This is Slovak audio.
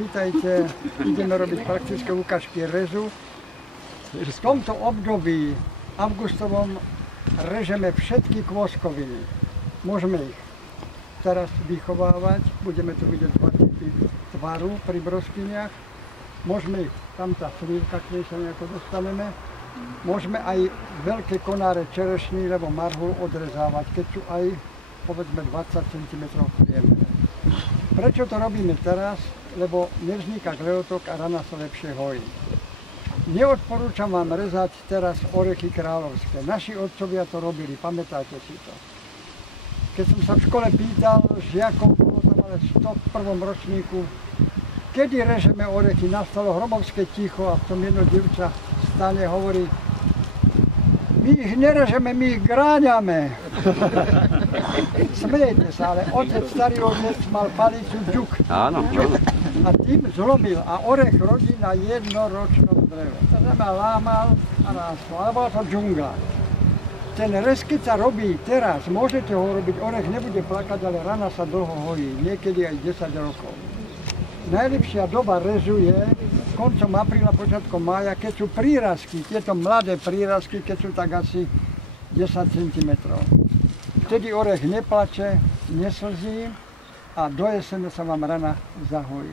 vítajte. Ideme robiť praktické ukážky rezu. V tomto období augustovom režeme všetky kvoskoviny. Môžeme ich teraz vychovávať. Budeme tu vidieť dva typy tvaru pri broskyniach. Môžeme ich, tam tá slívka, keď sa nejako dostaneme. Môžeme aj veľké konáre čerešní, lebo marhul odrezávať, keď sú aj povedzme 20 cm priemere. Prečo to robíme teraz? Lebo nevzniká gleotok a rana sa lepšie hojí. Neodporúčam vám rezať teraz orechy kráľovské. Naši otcovia to robili, pamätáte si to. Keď som sa v škole pýtal žiakov, bolo tam ale v 101. ročníku, kedy režeme orechy, nastalo hrobovské ticho a v tom jedno dievča stále hovorí, my ich nerežeme, my ich gráňame. Smejete sa, ale otec, starý otec mal palicu ďuk. Áno. A tým zlomil a orech rodí na jednoročnom dreve. To znamená lámal a rástol, ale bola to džungla. Ten rez, keď sa robí teraz, môžete ho robiť, orech nebude plakať, ale rana sa dlho hojí, niekedy aj 10 rokov. Najlepšia doba rezu je koncom apríla, počiatkom mája, keď sú prírazky, tieto mladé prírazky, keď sú tak asi 10 cm. Vtedy orech neplače, neslzí a do jesene sa vám rana zahojí.